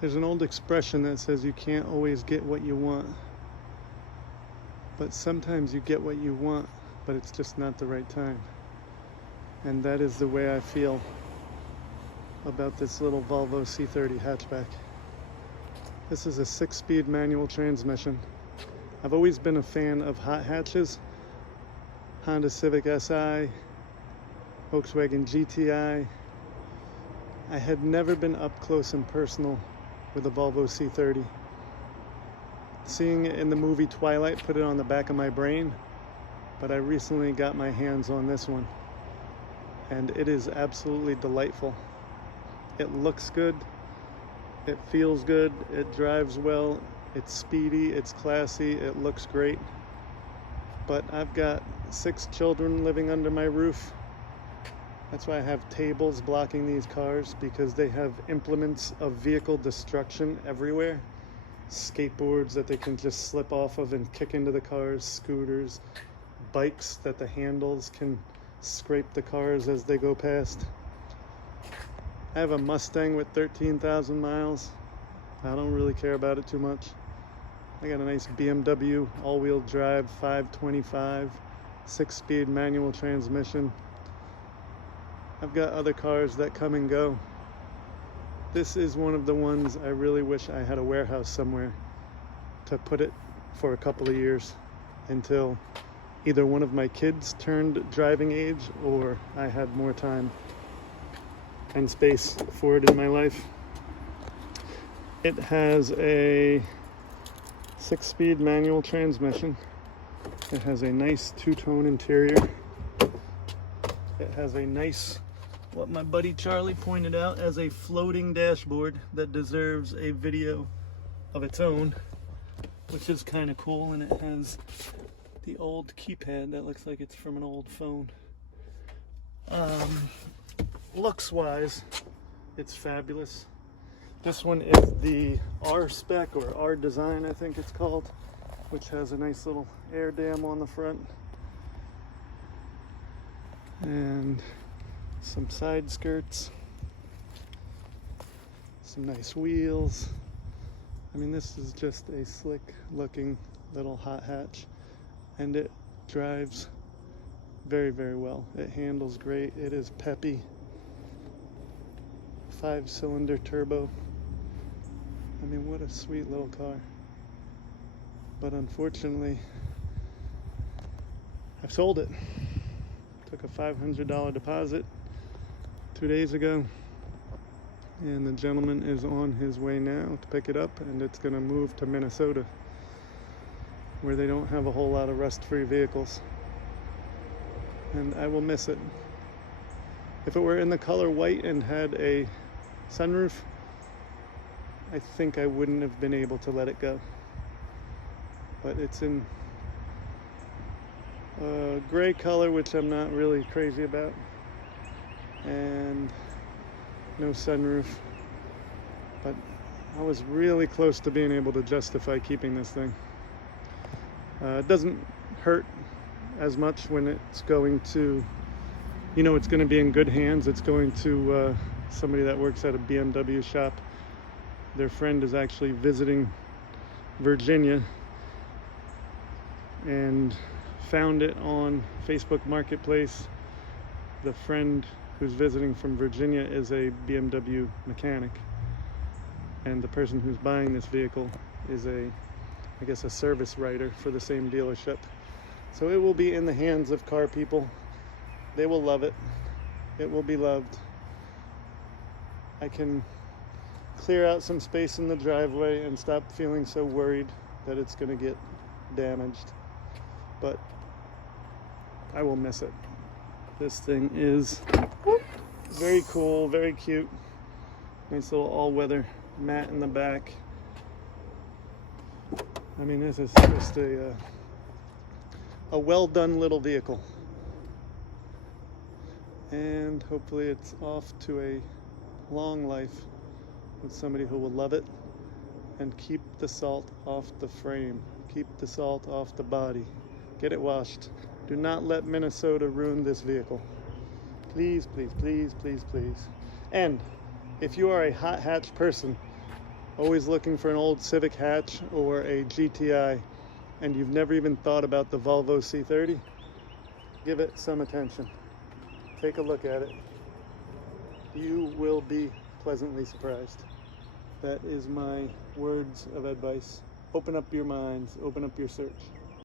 There's an old expression that says you can't always get what you want, but sometimes you get what you want, but it's just not the right time. And that is the way I feel about this little Volvo C30 hatchback. This is a 6-speed manual transmission. I've always been a fan of hot hatches. Honda Civic Si, Volkswagen GTI. I had never been up close and personal with a Volvo C30. Seeing it in the movie Twilight put it on the back of my brain, but I recently got my hands on this one, and it is absolutely delightful. It looks good, it feels good, it drives well, it's speedy, it's classy, it looks great. But I've got 6 children living under my roof. That's why I have tables blocking these cars, because they have implements of vehicle destruction everywhere. Skateboards that they can just slip off of and kick into the cars, scooters, bikes that the handles can scrape the cars as they go past. I have a Mustang with 13,000 miles. I don't really care about it too much. I got a nice BMW all-wheel drive 525, 6-speed manual transmission. I've got other cars that come and go. This is one of the ones I really wish I had a warehouse somewhere to put it for a couple of years until either one of my kids turned driving age or I had more time and space for it in my life. It has a 6-speed manual transmission. It has a nice 2-tone interior. It has a nice, what my buddy Charlie pointed out as a floating dashboard that deserves a video of its own, which is kind of cool. And it has the old keypad that looks like it's from an old phone. Looks wise, it's fabulous. This one is the R spec or R design, I think it's called, which has a nice little air dam on the front and some side skirts, some nice wheels. I mean, this is just a slick looking little hot hatch, and it drives very, very well. It handles great. It is peppy. 5-cylinder turbo. I mean, what a sweet little car. But unfortunately, I've sold it. Took a $500 deposit 2 days ago, and the gentleman is on his way now to pick it up, and it's going to move to Minnesota, where they don't have a whole lot of rust-free vehicles, and I will miss it. If it were in the color white and had a sunroof, I think I wouldn't have been able to let it go. But it's in a gray color, which I'm not really crazy about, and no sunroof. But I was really close to being able to justify keeping this thing. It doesn't hurt as much when it's going to, you know, it's going to be in good hands. It's going to somebody that works at a BMW shop. Their friend is actually visiting Virginia and found it on Facebook Marketplace. The friend who's visiting from Virginia is a BMW mechanic, and the person who's buying this vehicle is I guess a service writer for the same dealership. So it will be in the hands of car people. They will love it. It will be loved. I can clear out some space in the driveway and stop feeling so worried that it's going to get damaged. But I will miss it. This thing is very cool, very cute. Nice little all-weather mat in the back. I mean, this is just a well-done little vehicle. And hopefully it's off to a long life with somebody who will love it and keep the salt off the frame. Keep the salt off the body. Get it washed. Do not let Minnesota ruin this vehicle. Please, please, please, please, please. And if you are a hot hatch person, always looking for an old Civic hatch or a GTI, and you've never even thought about the Volvo C30, give it some attention. Take a look at it. You will be pleasantly surprised. That is my words of advice. Open up your minds, open up your search.